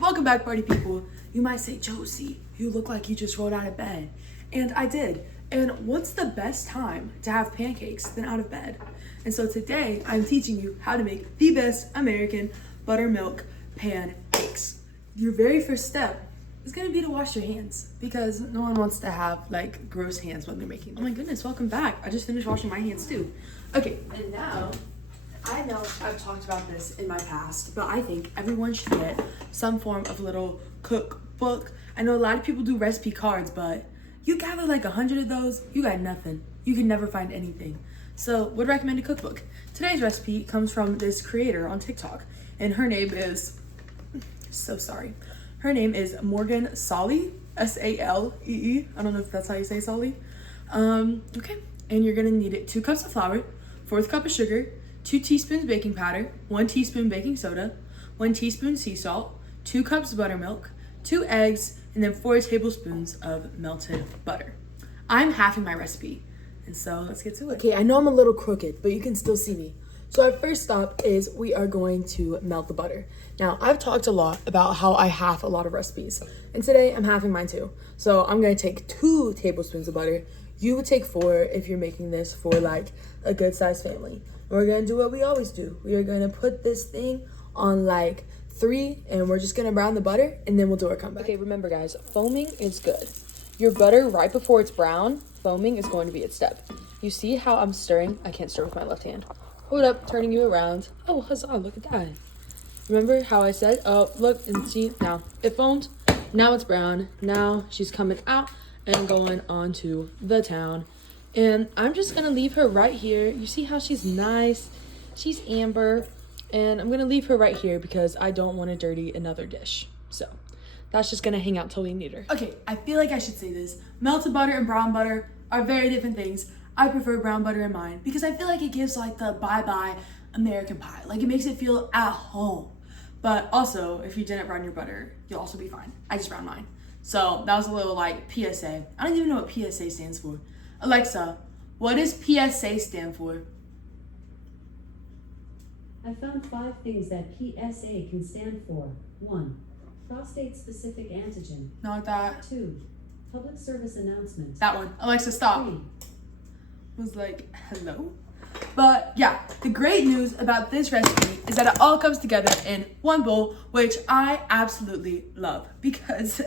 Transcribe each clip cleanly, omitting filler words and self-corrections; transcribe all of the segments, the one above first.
Welcome back, party people. You might say, Josie, you look like you just rolled out of bed. And I did. And what's the best time to have pancakes than out of bed? And so today I'm teaching you how to make the best American buttermilk pancakes. Your very first step is gonna be to wash your hands because no one wants to have like gross hands when they're making them. Oh my goodness, welcome back. I just finished washing my hands too. Okay, and now I know I've talked about this in my past, but I think everyone should get some form of little cookbook. I know a lot of people do recipe cards, but you gather like 100 of those, you got nothing. You can never find anything. So would recommend a cookbook. Today's recipe comes from this creator on TikTok, and her name is, her name is Morgan Salee, S-A-L-E-E. I don't know if that's how you say Salee. Okay, and you're gonna need 2 cups of flour, 1/4 cup of sugar, 2 teaspoons baking powder, 1 teaspoon baking soda, 1 teaspoon sea salt, 2 cups buttermilk, 2 eggs, and then 4 tablespoons of melted butter. I'm halving my recipe, and so let's get to it. Okay, I know I'm a little crooked, but you can still see me. So our first stop is we are going to melt the butter. Now, I've talked a lot about how I half a lot of recipes, and today I'm halving mine too. So I'm gonna take 2 tablespoons of butter. You would take 4 if you're making this for like a good sized family. We're gonna do what we always do. We are gonna put this thing on like 3, and we're just gonna brown the butter, and then we'll do our comeback. Okay, remember guys, foaming is good. Your butter right before it's brown, foaming is going to be its step. You see how I'm stirring? I can't stir with my left hand. Hold up, turning you around. Oh, huzzah, look at that. Remember how I said, oh, look and see, now it foamed, now it's brown. Now she's coming out and going on to the town. And I'm just gonna leave her right here. You see how she's nice? She's amber. And I'm gonna leave her right here because I don't wanna dirty another dish. So that's just gonna hang out till we need her. Okay, I feel like I should say this. Melted butter and brown butter are very different things. I prefer brown butter in mine because I feel like it gives like the bye-bye American pie. Like it makes it feel at home. But also, if you didn't brown your butter, you'll also be fine. I just browned mine. So that was a little like PSA. I don't even know what PSA stands for. Alexa, what does PSA stand for? I found 5 things that PSA can stand for. 1. Prostate-specific antigen. Not that. 2. Public service announcement. That one. Alexa, stop. 3. Was like, hello? But yeah, the great news about this recipe is that it all comes together in one bowl, which I absolutely love because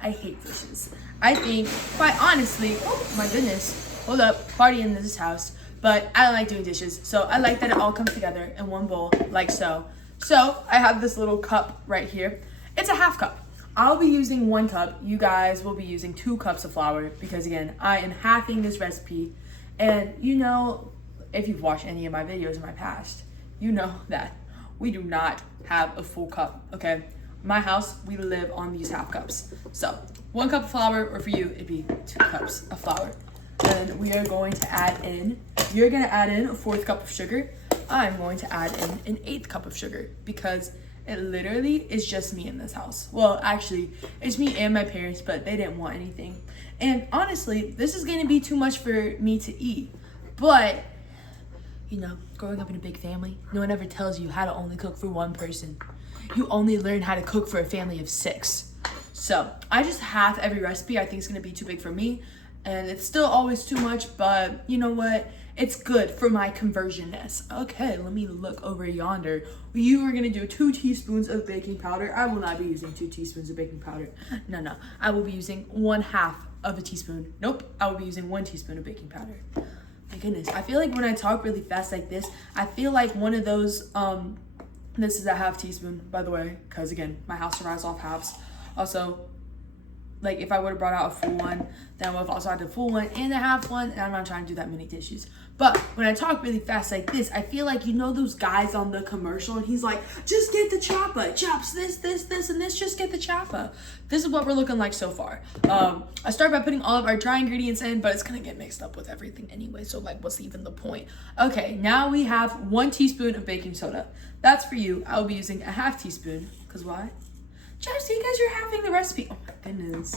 I hate dishes. I think, quite honestly, oh my goodness, hold up, party in this house, but I don't like doing dishes, so I like that it all comes together in one bowl, like so. So I have this little cup right here. It's a half cup. I'll be using 1 cup. You guys will be using 2 cups of flour because again, I am halving this recipe. And you know, if you've watched any of my videos in my past, you know that we do not have a full cup, okay? My house, we live on these half cups. So 1 cup of flour, or for you, it'd be 2 cups of flour. Then we are going to add in, you're gonna add in a 4th cup of sugar. I'm going to add in an 8th cup of sugar because it literally is just me in this house. Well, actually, it's me and my parents, but they didn't want anything. And honestly, this is gonna be too much for me to eat. But, you know, growing up in a big family, no one ever tells you how to only cook for 1 person. You only learn how to cook for a family of 6. So I just half every recipe. I think it's gonna be too big for me. And it's still always too much, but you know what? It's good for my conversionness. Okay, let me look over yonder. You are gonna do 2 teaspoons of baking powder. I will not be using 2 teaspoons of baking powder. No. I will be using 1/2 of a teaspoon. Nope, I will be using 1 teaspoon of baking powder. My goodness, I feel like when I talk really fast like this, I feel like one of those, this is a half teaspoon, by the way, because again, my house survives off halves. Also, like if I would have brought out a full one, then I would have also had the full one and a half one, and I'm not trying to do that many dishes. But when I talk really fast like this, I feel like, you know those guys on the commercial, and he's like, just get the chopper, chops this, and this, just get the chopper. This is what we're looking like so far. I start by putting all of our dry ingredients in, but it's gonna get mixed up with everything anyway, so like what's even the point? Okay, now we have 1 teaspoon of baking soda. That's for you. I'll be using a 1/2 teaspoon, because why? Josie, because you're having the recipe. Oh my goodness.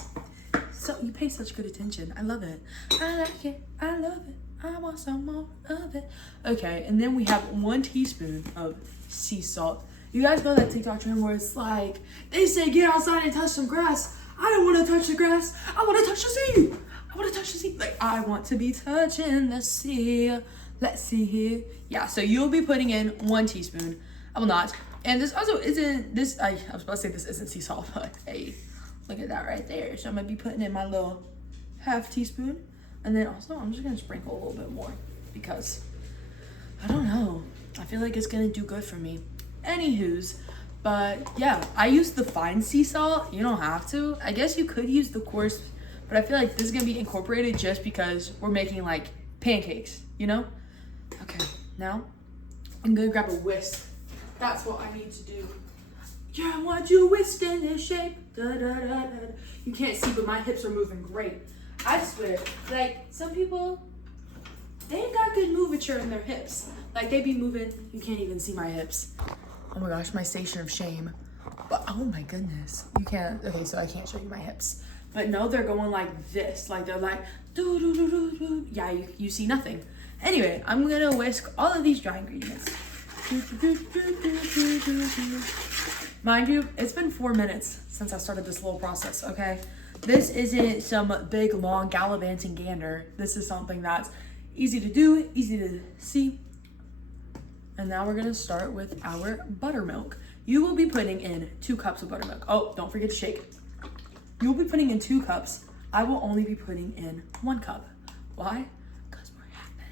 So you pay such good attention. I love it. I like it. I love it. I want some more of it. Okay, and then we have 1 teaspoon of sea salt. You guys know that TikTok trend where it's like, they say get outside and touch some grass. I don't want to touch the grass. I want to touch the sea. I want to touch the sea. Like, I want to be touching the sea. Let's see here. Yeah, so you'll be putting in 1 teaspoon. I will not. And this also isn't, I was about to say this isn't sea salt, but hey, look at that right there. So I'm going to be putting in my little half teaspoon. And then also, I'm just going to sprinkle a little bit more because, I don't know. I feel like it's going to do good for me. Anywho's, but yeah, I use the fine sea salt. You don't have to. I guess you could use the coarse, but I feel like this is going to be incorporated just because we're making like pancakes, you know? Okay, now I'm going to grab a whisk. That's what I need to do. Yeah, I want you whisked in this shape. Da, da, da, da. You can't see, but my hips are moving great. I swear, like, some people, they ain't got good movement in their hips. Like, they be moving, you can't even see my hips. Oh my gosh, my station of shame. But, oh my goodness. You can't, okay, so I can't show you my hips. But no, they're going like this. Like, they're like, do, do, do, do, do. Yeah, you see nothing. Anyway, I'm gonna whisk all of these dry ingredients. Mind you, it's been 4 minutes since I started this little process, okay? This isn't some big, long, gallivanting gander. This is something that's easy to do, easy to see. And now we're gonna start with our buttermilk. You will be putting in 2 cups of buttermilk. Oh, don't forget to shake. You'll be putting in 2 cups. I will only be putting in 1 cup. Why? Because we're having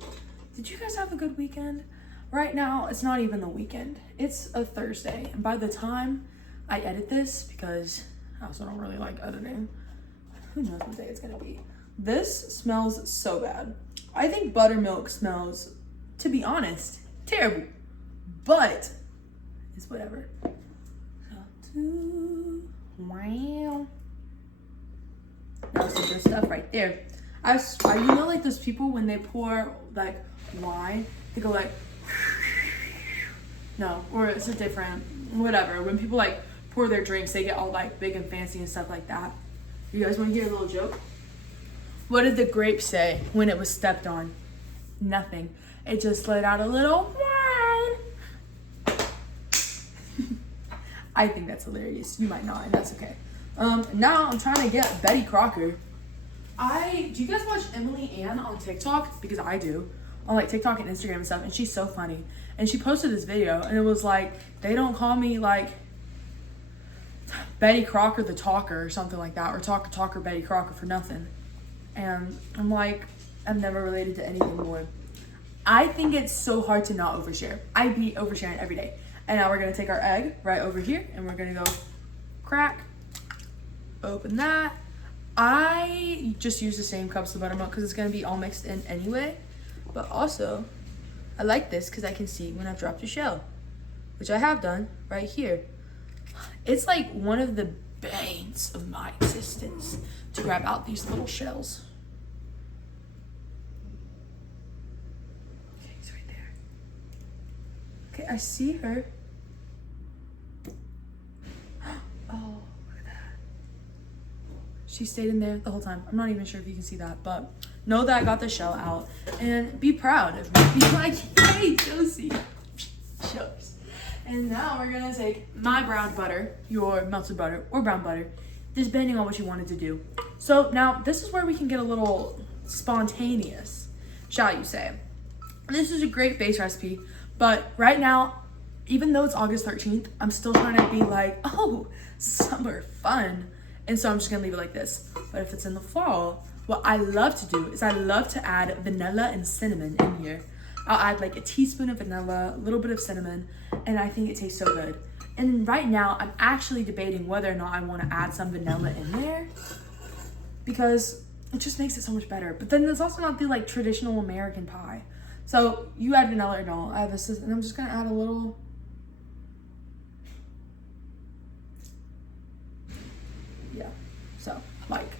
it. Did you guys have a good weekend? Right now, it's not even the weekend. It's a Thursday. And by the time I edit this, because I also don't really like editing, who knows what day it's gonna be. This smells so bad. I think buttermilk smells, to be honest, terrible. But it's whatever. Wow. That's some good stuff right there. You know, like those people when they pour like wine, they go like, no, or it's a different, whatever. When people like pour their drinks, they get all like big and fancy and stuff like that. You guys want to hear a little joke? What did the grape say when it was stepped on? Nothing. It just let out a little wine. I think that's hilarious. You might not, and that's okay. Now I'm trying to get Betty Crocker. Do you guys watch Emily Ann on TikTok? Because I do. On like TikTok and Instagram and stuff, and she's so funny. And she posted this video, and it was like, they don't call me like Betty Crocker the Talker or something like that, or Talker Betty Crocker for nothing. And I'm like, I've never related to anything more. I think it's so hard to not overshare. I be oversharing every day. And now we're gonna take our egg right over here, and we're gonna go crack, open that. I just use the same cups of buttermilk because it's gonna be all mixed in anyway. But also, I like this because I can see when I've dropped a shell, which I have done right here. It's like one of the banes of my existence to grab out these little shells. Okay, it's right there. Okay, I see her. Oh, look at that. She stayed in there the whole time. I'm not even sure if you can see that, but know that I got the shell out and be proud of me. Be like, yay, Josie. Shucks. And now we're gonna take my brown butter, your melted butter, or brown butter, depending on what you wanted to do. So now this is where we can get a little spontaneous, shall you say. This is a great base recipe, but right now, even though it's August 13th, I'm still trying to be like, oh, summer fun. And so I'm just gonna leave it like this. But if it's in the fall, what I love to do is I love to add vanilla and cinnamon in here. I'll add like a teaspoon of vanilla, a little bit of cinnamon, and I think it tastes so good. And right now, I'm actually debating whether or not I want to add some vanilla in there because it just makes it so much better. But then there's also not the like traditional American pie. So you add vanilla or don't. I have this, and I'm just gonna add a little. Yeah. So like,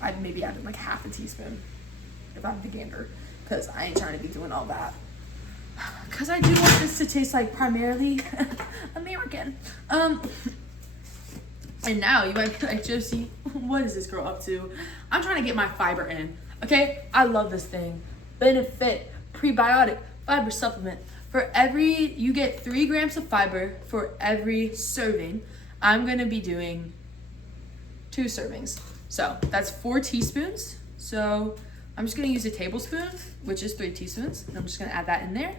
I'd maybe add like half a teaspoon if I'm the gander, because I ain't trying to be doing all that. Because I do want this to taste like primarily American. And now you might be like, Josie, what is this girl up to? I'm trying to get my fiber in, okay? I love this thing. Benefit, prebiotic, fiber supplement, you get 3 grams of fiber for every serving. I'm gonna be doing 2 servings. So that's 4 teaspoons. So I'm just gonna use a tablespoon, which is 3 teaspoons. And I'm just gonna add that in there.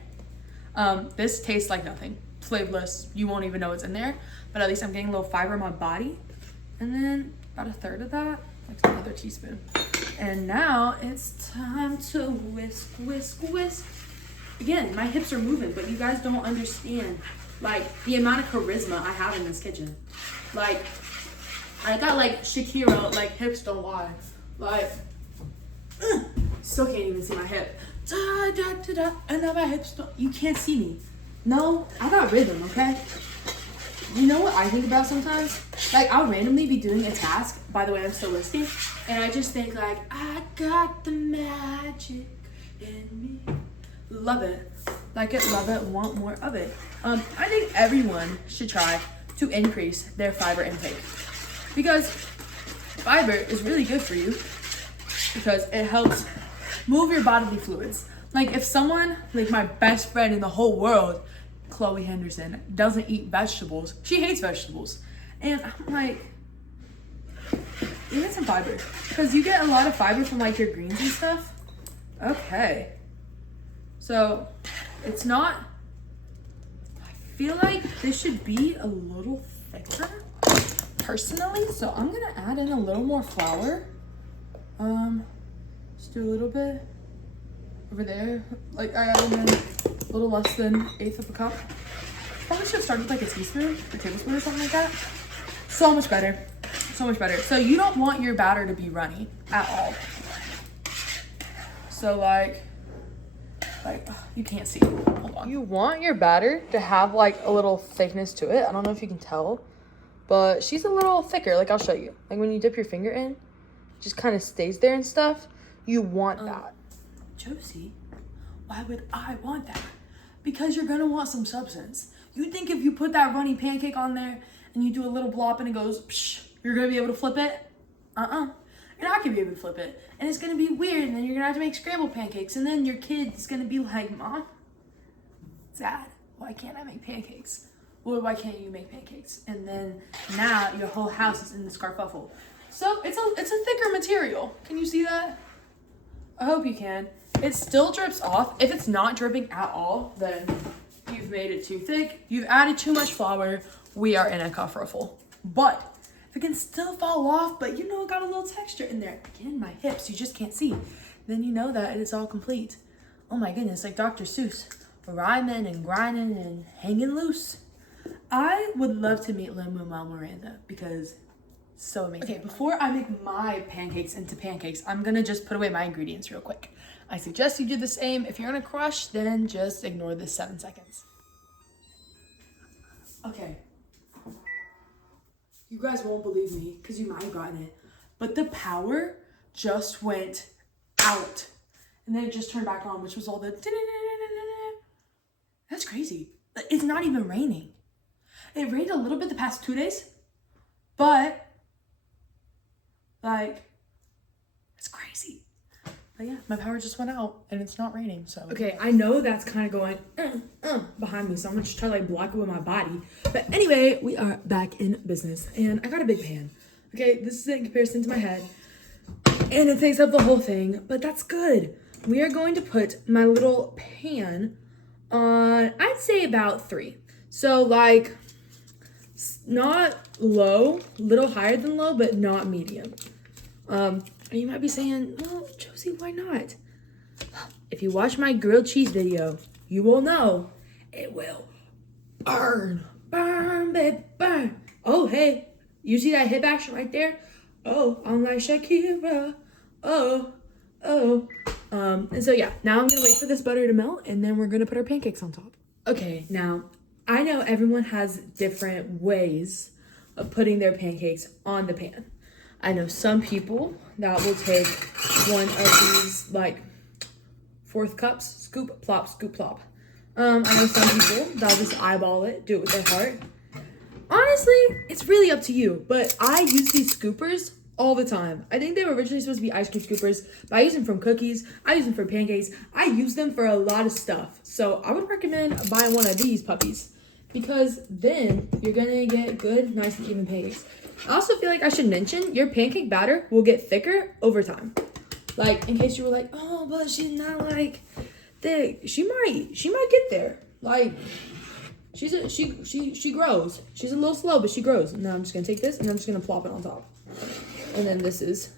This tastes like nothing, flavorless. You won't even know it's in there, but at least I'm getting a little fiber in my body. And then about a third of that, like another teaspoon. And now it's time to whisk, whisk, whisk. Again, my hips are moving, but you guys don't understand, like, the amount of charisma I have in this kitchen. Like, I got, like, Shakira, like, hips don't lie. Like, still can't even see my hip. Da, da, da, da, and now my hips don't, you can't see me. No, I got rhythm, okay? You know what I think about sometimes? Like, I'll randomly be doing a task, by the way, I'm still listening, and I just think, like, I got the magic in me. Love it. Like it, love it, want more of it. I think everyone should try to increase their fiber intake because fiber is really good for you because it helps move your bodily fluids. Like if someone, like my best friend in the whole world, Chloe Henderson, doesn't eat vegetables, she hates vegetables. And I'm like, eat some fiber because you get a lot of fiber from like your greens and stuff. Okay. So it's not, I feel like this should be a little thicker personally. So I'm gonna add in a little more flour. Just do a little bit over there. Like I added in a little less than 1/8 of a cup. Probably should start with like a teaspoon or tablespoon or something like that. So much better, so much better. So you don't want your batter to be runny at all. So like you can't see. Hold on. You want your batter to have like a little thickness to it. I don't know if you can tell, but she's a little thicker. Like I'll show you. Like when you dip your finger in, it just kind of stays there and stuff. You want that. Josie, why would I want that? Because you're gonna want some substance. You think if you put that runny pancake on there and you do a little blop and it goes, psh, you're gonna be able to flip it? You're not gonna be able to flip it. And it's gonna be weird, and then you're gonna have to make scrambled pancakes, and then your kid is gonna be like, Mom, Dad, why can't I make pancakes? Or why can't you make pancakes? And then now your whole house is in this kerfuffle. So it's a thicker material. Can you see that? I hope you can. It still drips off. If it's not dripping at all, then you've made it too thick. You've added too much flour. We are in a kerfuffle. But if it can still fall off, but you know, it got a little texture in there. Again, my hips, you just can't see. Then you know that it's all complete. Oh my goodness, like Dr. Seuss, rhyming and grinding and hanging loose. I would love to meet Lin-Manuel Miranda because it's so amazing. Okay, before I make my pancakes into pancakes, I'm gonna just put away my ingredients real quick. I suggest you do the same. If you're gonna crush, then just ignore this 7 seconds. Okay. You guys won't believe me because you might have gotten it, but the power just went out and then it just turned back on, which was all the that's crazy. It's not even raining. It rained a little bit the past 2 days, but like it's crazy. But yeah, my power just went out and it's not raining. So okay, I know that's kind of going behind me, so I'm gonna just try to like block it with my body. But anyway, we are back in business, and I got a big pan. Okay, this is in comparison to my head, and it takes up the whole thing, but that's good. We are going to put my little pan on, I'd say about 3. So like not low, little higher than low, but not medium. And you might be saying, well, Josie, why not? If you watch my grilled cheese video, you will know it will burn, burn, babe, burn. Oh, hey, you see that hip action right there? Oh, I'm like Shakira. Oh. And so yeah, now I'm gonna wait for this butter to melt, and then we're gonna put our pancakes on top. Okay, now I know everyone has different ways of putting their pancakes on the pan. I know some people that will take one of these like 4th cups, scoop, plop, scoop, plop. I know some people that'll just eyeball it, do it with their heart. Honestly, it's really up to you, but I use these scoopers all the time. I think they were originally supposed to be ice cream scoopers, but I use them from cookies. I use them for pancakes. I use them for a lot of stuff. So I would recommend buying one of these puppies because then you're gonna get good, nice and even pancakes. I also feel like I should mention your pancake batter will get thicker over time. Like in case you were like, oh, but she's not like thick. She might get there. Like she grows. She's a little slow, but she grows. Now I'm just gonna take this and I'm just gonna plop it on top. And then this is,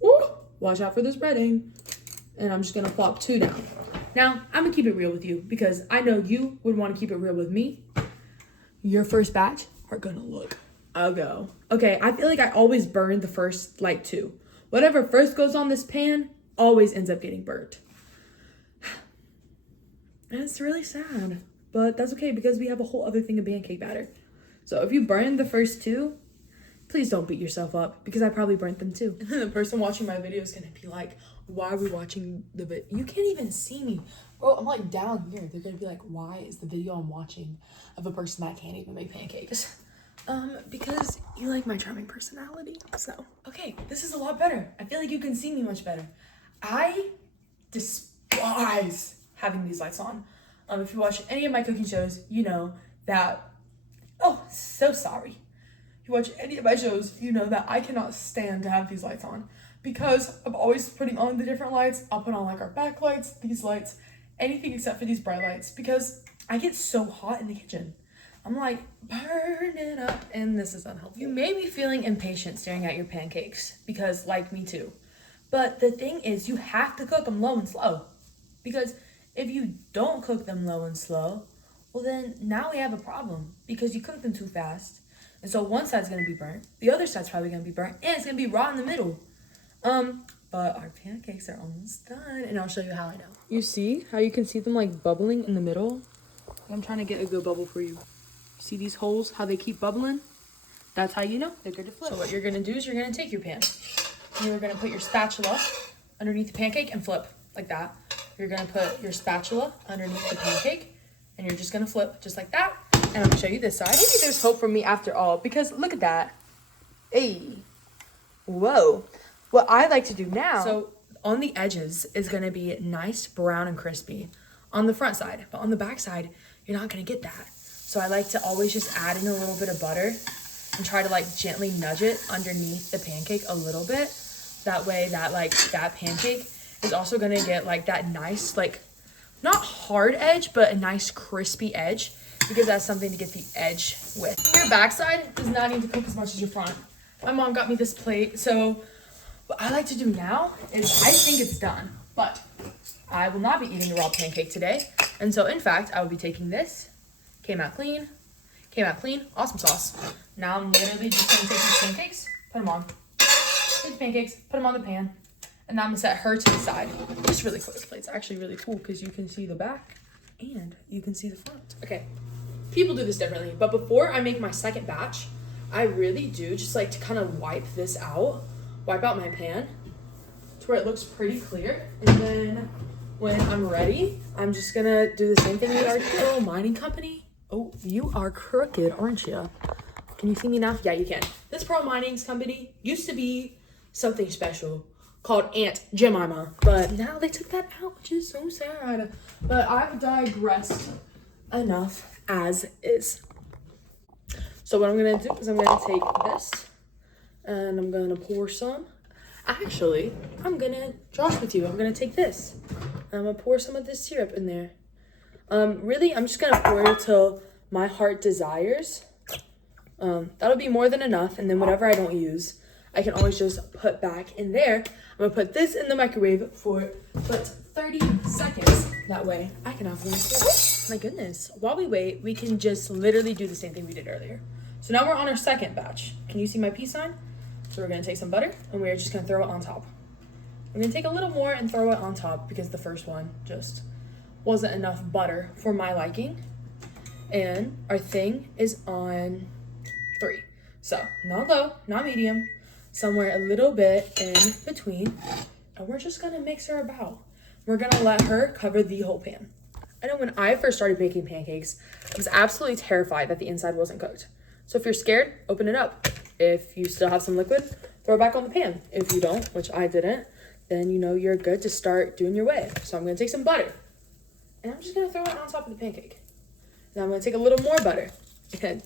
woo, watch out for the spreading. And I'm just gonna plop 2 down. Now, I'm gonna keep it real with you because I know you would wanna keep it real with me. Your first batch are gonna look a go. Okay, I feel like I always burn the first like 2. Whatever first goes on this pan always ends up getting burnt. And it's really sad, but that's okay because we have a whole other thing of pancake batter. So if you burn the first 2, please don't beat yourself up because I probably burnt them too. And then the person watching my video is gonna be like, why are we watching the video? You can't even see me. Bro, I'm like down here. They're gonna be like, why is the video I'm watching of a person that can't even make pancakes? Because you like my charming personality, so. Okay, this is a lot better. I feel like you can see me much better. I despise having these lights on. If you watch any of my cooking shows, you know that, oh, so sorry. If you watch any of my shows, you know that I cannot stand to have these lights on because I'm always putting on the different lights. I'll put on like our back lights, these lights, anything except for these bright lights because I get so hot in the kitchen. I'm like, burn it up, and this is unhelpful. You may be feeling impatient staring at your pancakes because like me too. But the thing is, you have to cook them low and slow because if you don't cook them low and slow, well then now we have a problem because you cook them too fast. And so one side's gonna be burnt, the other side's probably gonna be burnt, and it's gonna be raw in the middle. But our pancakes are almost done, and I'll show you how I know. You see how you can see them like bubbling in the middle? I'm trying to get a good bubble for you. See these holes, how they keep bubbling? That's how you know they're good to flip. So what you're gonna do is you're gonna take your pan, and you're gonna put your spatula underneath the pancake and flip like that. You're gonna put your spatula underneath the pancake, and you're just gonna flip just like that. And I'm gonna show you this side. Maybe there's hope for me after all, because look at that. Hey, whoa. What I like to do now, so on the edges is gonna be nice brown and crispy on the front side, but on the back side, you're not gonna get that. So I like to always just add in a little bit of butter and try to like gently nudge it underneath the pancake a little bit. That way that like that pancake is also gonna get like that nice, like not hard edge, but a nice crispy edge because that's something to get the edge with. Your backside does not need to cook as much as your front. My mom got me this plate, so what I like to do now is I think it's done, but I will not be eating the raw pancake today. And so in fact, I will be taking this, came out clean, awesome sauce. Now I'm literally just gonna take these pancakes, put them on, take the pancakes, put them on the pan, and now I'm gonna set her to the side. Just really quick. This plate's actually really cool because you can see the back and you can see the front. Okay, people do this differently, but before I make my second batch, I really do just like to kind of wipe out my pan to where it looks pretty clear. And then when I'm ready, I'm just gonna do the same thing with our little mining company. Oh, you are crooked, aren't you? Can you see me now? Yeah, you can. This Pearl Mining's company used to be something special called Aunt Jemima, but now they took that out, which is so sad. But I've digressed enough as is. So what I'm gonna do is I'm gonna take this and I'm gonna pour some. Actually, I'm gonna josh with you. I'm gonna take this. I'm gonna pour some of this syrup in there. Really, I'm just gonna pour it till my heart desires. That'll be more than enough, and then whatever I don't use, I can always just put back in there. I'm gonna put this in the microwave for but 30 seconds. That way, I can have one. Oh, my goodness. While we wait, we can just literally do the same thing we did earlier. So now we're on our second batch. Can you see my peace sign? So we're gonna take some butter, and we're just gonna throw it on top. I'm gonna take a little more and throw it on top because the first one just wasn't enough butter for my liking. And our thing is on 3. So not low, not medium, somewhere a little bit in between. And we're just gonna mix her about. We're gonna let her cover the whole pan. I know when I first started making pancakes, I was absolutely terrified that the inside wasn't cooked. So if you're scared, open it up. If you still have some liquid, throw it back on the pan. If you don't, which I didn't, then you know you're good to start doing your way. So I'm gonna take some butter and I'm just gonna throw it on top of the pancake. Now I'm gonna take a little more butter and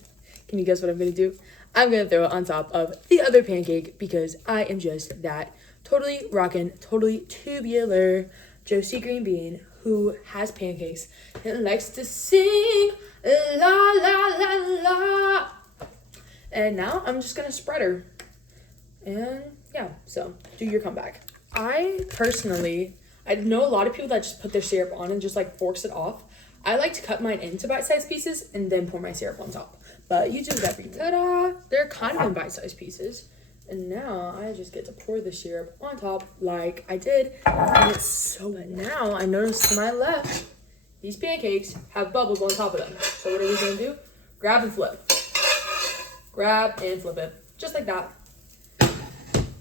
can you guess what I'm gonna do? I'm gonna throw it on top of the other pancake because I am just that totally rockin', totally tubular Josie Green Bean who has pancakes and likes to sing la la la la. And now I'm just gonna spread her. And yeah, so do your comeback. I know a lot of people that just put their syrup on and just like forks it off. I like to cut mine into bite-sized pieces and then pour my syrup on top. But you do whatever you want. Ta-da! They're kind of in bite-sized pieces. And now I just get to pour the syrup on top like I did. And it's so good. Now I notice to my left, these pancakes have bubbles on top of them. So what are we gonna do? Grab and flip. Grab and flip it. Just like that.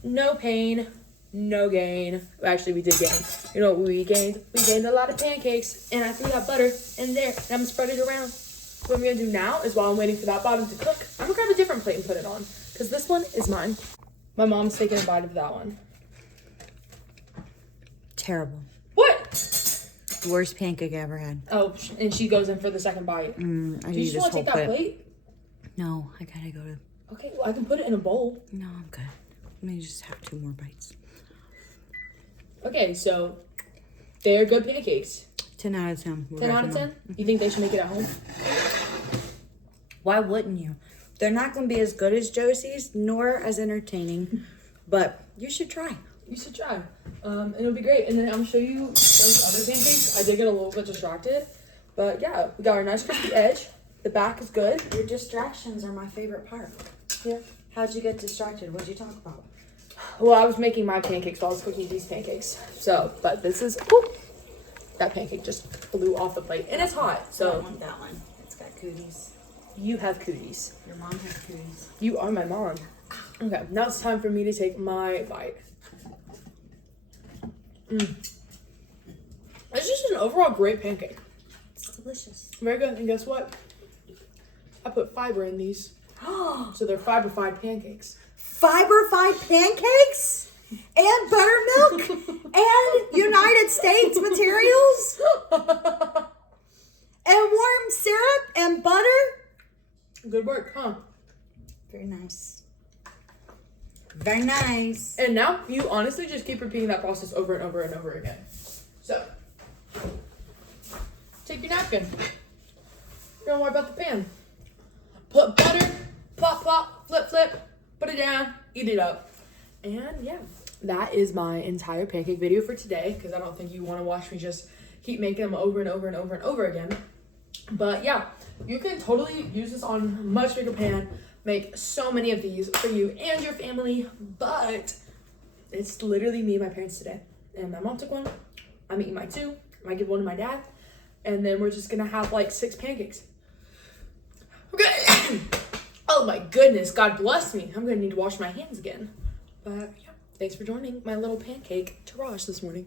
No pain, no gain. Actually, we did gain. You know what we gained? We gained a lot of pancakes, and I threw that butter in there, and I'm gonna spread it around. So what I'm gonna do now is while I'm waiting for that bottom to cook, I'm gonna grab a different plate and put it on, because this one is mine. My mom's taking a bite of that one. Terrible. What? Worst pancake I ever had. Oh, and she goes in for the second bite. I Do you need just this want to whole take that plate. plate? No, I gotta go to. Okay, well, I can put it in a bowl. No, I'm good. Let me just have 2 more bites. Okay, so they're good pancakes. 10 out of 10. 10 out of 10? You think they should make it at home? Why wouldn't you? They're not going to be as good as Josie's, nor as entertaining, but you should try. You should try. It'll be great. And then I'm gonna show you those other pancakes. I did get a little bit distracted, but yeah, we got our nice crispy edge. The back is good. Your distractions are my favorite part. Yeah. How'd you get distracted? What'd you talk about? Well, I was making my pancakes while I was cooking these pancakes. So, but this is, whoop, that pancake just flew off the plate. And it's hot, I don't so want that one. It's got cooties. you have cooties. Your mom has cooties. You are my mom. Okay, now it's time for me to take my bite. It's just an overall great pancake. It's delicious. Very good. And guess what? I put fiber in these. So they're fiber-fied pancakes. Fiber-fied pancakes? And buttermilk? And United States materials? And warm syrup and butter? Good work, huh? Very nice. Very nice. And now you honestly just keep repeating that process over and over and over again. So, take your napkin. Don't worry about the pan. Put butter, plop, plop, flip, flip, put it down, eat it up. And yeah, that is my entire pancake video for today, because I don't think you want to watch me just keep making them over and over and over and over again. But yeah, you can totally use this on a much bigger pan, make so many of these for you and your family, but it's literally me and my parents today. And my mom took one, I'm eating mine too, I might give one to my dad, and then we're just gonna have like 6 pancakes. Okay. Oh my goodness, God bless me. I'm gonna need to wash my hands again. But yeah, thanks for joining my little pancake tirage this morning.